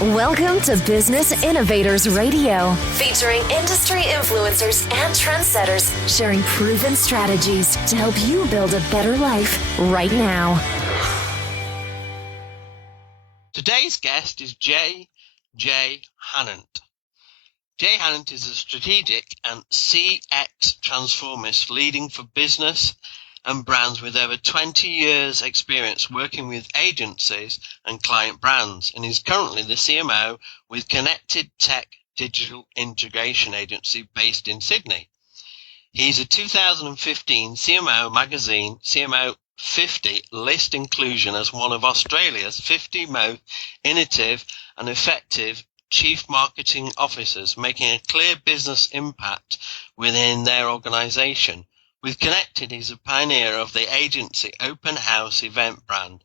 Welcome to Business Innovators Radio, featuring industry influencers and trendsetters sharing proven strategies to help you build a better life right now. Today's guest is J. Hannant. J. Hannant is a strategic and CX transformist leading for business and brands with over 20 years experience working with agencies and client brands, and is currently the CMO with Connected Tech Digital Integration Agency based in Sydney. He's a 2015 CMO magazine CMO 50 list inclusion as one of Australia's 50 most innovative and effective chief marketing officers, making a clear business impact within their organisation. With Connected, he's a pioneer of the agency Open House event brand,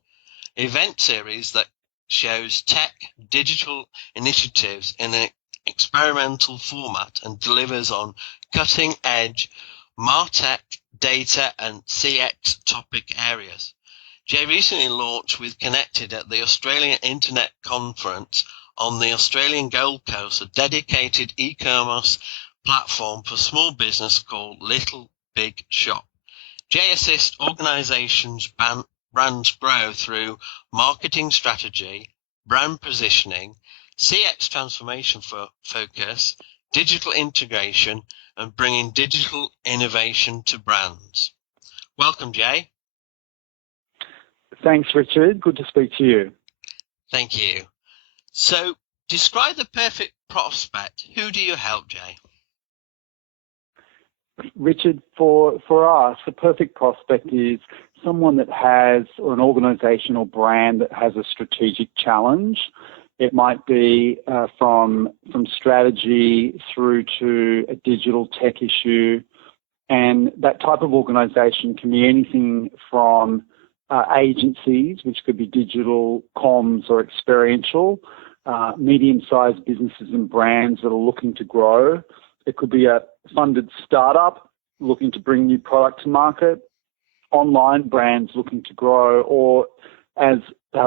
event series that shows tech digital initiatives in an experimental format and delivers on cutting-edge MarTech, data and CX topic areas. Jay recently launched with Connected at the Australian Internet Conference on the Australian Gold Coast, a dedicated e-commerce platform for small business called Little Big Shop. Jay assists organizations brands grow through marketing strategy, brand positioning, CX transformation focus, digital integration, and bringing digital innovation to brands. Welcome, Jay. Thanks, Richard. Good to speak to you. Thank you. So, describe the perfect prospect. Who do you help, Jay? Richard, for us, the perfect prospect is someone that has, or an organisation or brand that has a strategic challenge. It might be from strategy through to a digital tech issue, and that type of organisation can be anything from agencies, which could be digital, comms, or experiential, medium-sized businesses and brands that are looking to grow. It could be a funded startup looking to bring new product to market, online brands looking to grow, or as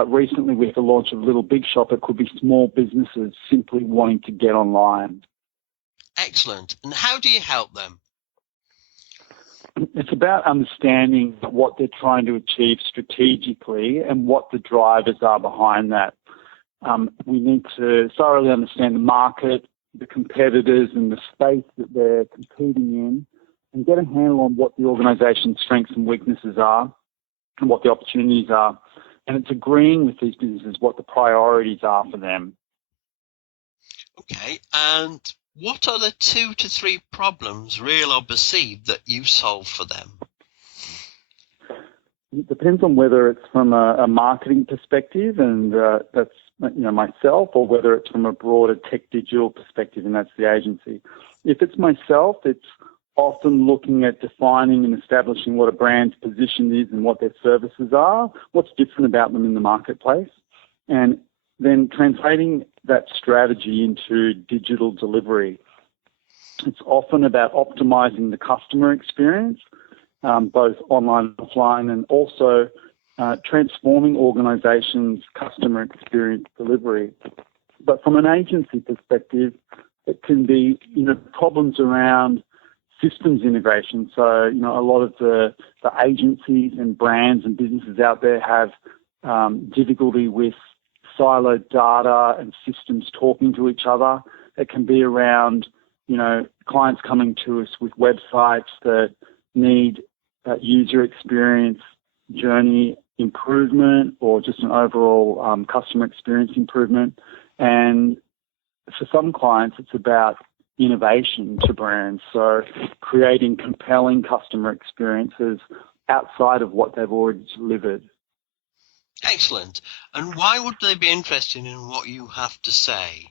recently with the launch of Little Big Shop, it could be small businesses simply wanting to get online. Excellent. And how do you help them? It's about understanding what they're trying to achieve strategically and what the drivers are behind that. We need to thoroughly understand the market, the competitors and the space that they're competing in, and get a handle on what the organisation's strengths and weaknesses are and what the opportunities are. And it's agreeing with these businesses what the priorities are for them. Okay, and what are the 2 to 3 problems, real or perceived, that you solve for them? It depends on whether it's from a marketing perspective, and that's myself, or whether it's from a broader tech digital perspective, and that's the agency. If it's myself, it's often looking at defining and establishing what a brand's position is and what their services are, what's different about them in the marketplace, and then translating that strategy into digital delivery. It's often about optimizing the customer experience, both online and offline, and also transforming organizations' customer experience delivery. But from an agency perspective, it can be, problems around systems integration. So, a lot of the agencies and brands and businesses out there have difficulty with siloed data and systems talking to each other. It can be around, clients coming to us with websites that need user experience, journey improvement, or just an overall customer experience improvement. And for some clients, it's about innovation to brands, so creating compelling customer experiences outside of what they've already delivered. Excellent. And why would they be interested in what you have to say?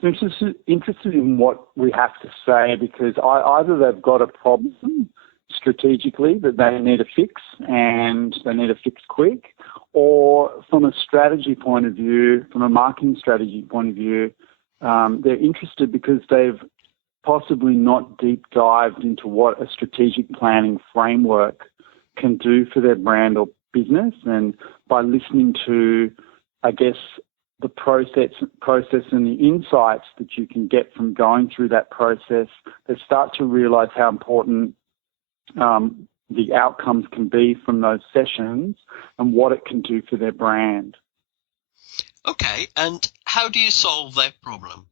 Interested in what we have to say because either they've got a problem strategically that they need to fix and they need to fix quick, or from a strategy point of view, from a marketing strategy point of view, they're interested because they've possibly not deep dived into what a strategic planning framework can do for their brand or business, and by listening to, I guess, the process and the insights that you can get from going through that process, they start to realize how important the outcomes can be from those sessions and what it can do for their brand. Okay, and how do you solve their problem?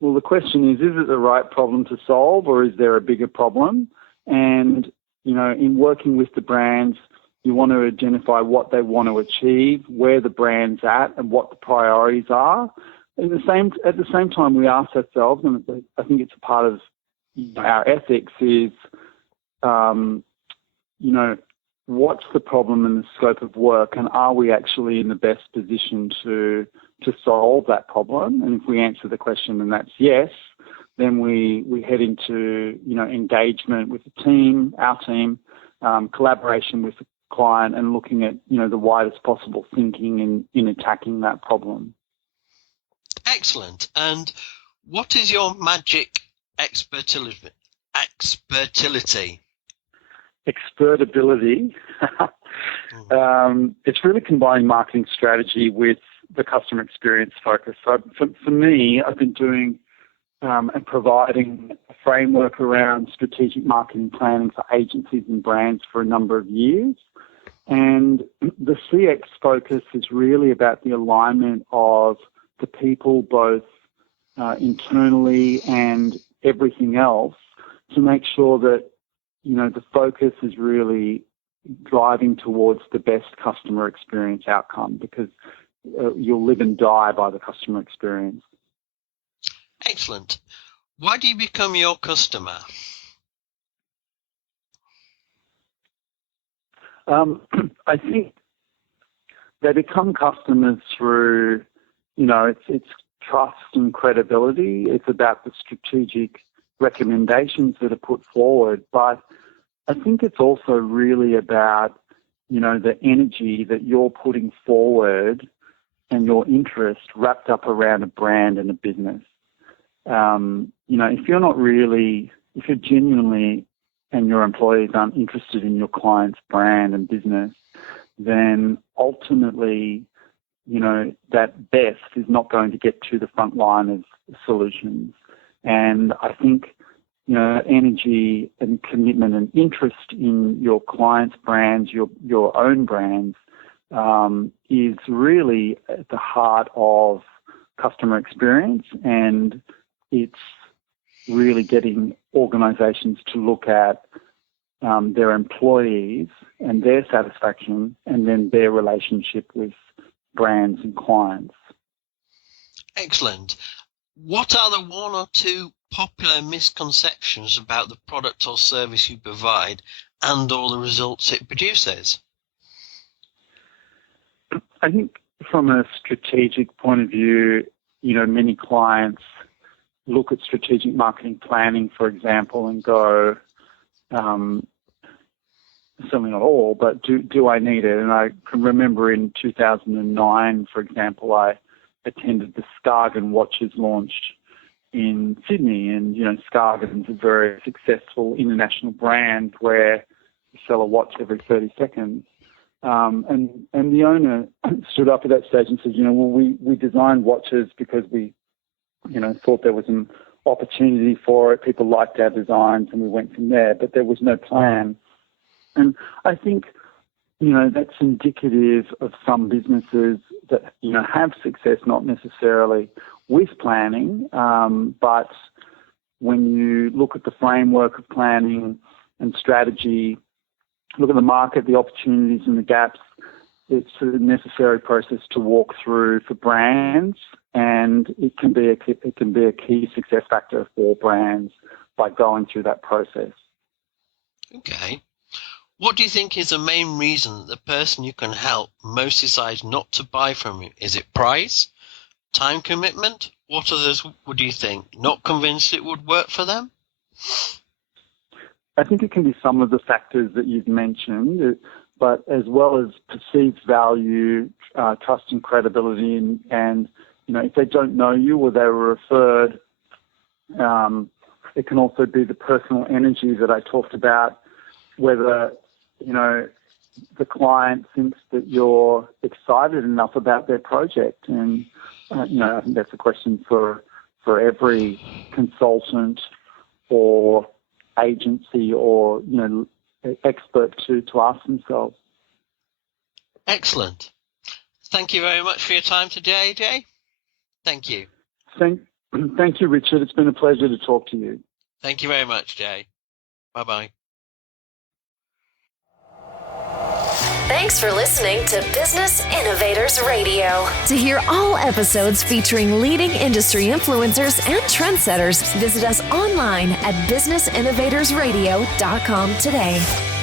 Well, the question is it the right problem to solve, or is there a bigger problem? And, in working with the brands, you want to identify what they want to achieve, where the brand's at, and what the priorities are. At the same time, we ask ourselves, and I think it's a part of our ethics, is, what's the problem and the scope of work, and are we actually in the best position to solve that problem? And if we answer the question and that's yes, then we head into, engagement with the team, our team, collaboration with the client, and looking at, the widest possible thinking in attacking that problem. Excellent. And what is your magic expertability? Expertability. It's really combining marketing strategy with the customer experience focus. So for me, I've been doing and providing a framework around strategic marketing planning for agencies and brands for a number of years. And the CX focus is really about the alignment of the people, both internally and everything else, to make sure that, the focus is really driving towards the best customer experience outcome, because you'll live and die by the customer experience. Excellent. Why do you become your customer? I think they become customers through, it's trust and credibility. It's about the strategic recommendations that are put forward. But I think it's also really about, the energy that you're putting forward and your interest wrapped up around a brand and a business. If you're genuinely, and your employees aren't interested in your client's brand and business, then ultimately, that best is not going to get to the front line of solutions. And I think, energy and commitment and interest in your clients' brands, your own brands, is really at the heart of customer experience, and it's really getting organisations to look at their employees and their satisfaction, and then their relationship with brands and clients. Excellent. What are the one or two popular misconceptions about the product or service you provide and all the results it produces? I think from a strategic point of view, many clients look at strategic marketing planning, for example, and go, certainly not all, but do I need it? And I can remember in 2009, for example, I attended the Skagen watches launch in Sydney, and Skagen's a very successful international brand where you sell a watch every 30 seconds. And the owner stood up at that stage and said, we designed watches because we, thought there was an opportunity for it. People liked our designs, and we went from there, but there was no plan. And I think, that's indicative of some businesses that, have success, not necessarily with planning, but when you look at the framework of planning and strategy, look at the market, the opportunities and the gaps, it's a necessary process to walk through for brands, and it can be a key success factor for brands by going through that process. Okay. What do you think is the main reason that the person you can help most decides not to buy from you? Is it price? Time commitment? What others would you think? Not convinced it would work for them? I think it can be some of the factors that you've mentioned, but as well as perceived value, trust and credibility, and if they don't know you or they were referred, it can also be the personal energy that I talked about, whether, the client thinks that you're excited enough about their project. And, I think that's a question for every consultant or agency or, expert to ask themselves. Excellent. Thank you very much for your time today, Jay. Thank you. Thank you, Richard. It's been a pleasure to talk to you. Thank you very much, Jay. Bye-bye. Thanks for listening to Business Innovators Radio. To hear all episodes featuring leading industry influencers and trendsetters, visit us online at businessinnovatorsradio.com today.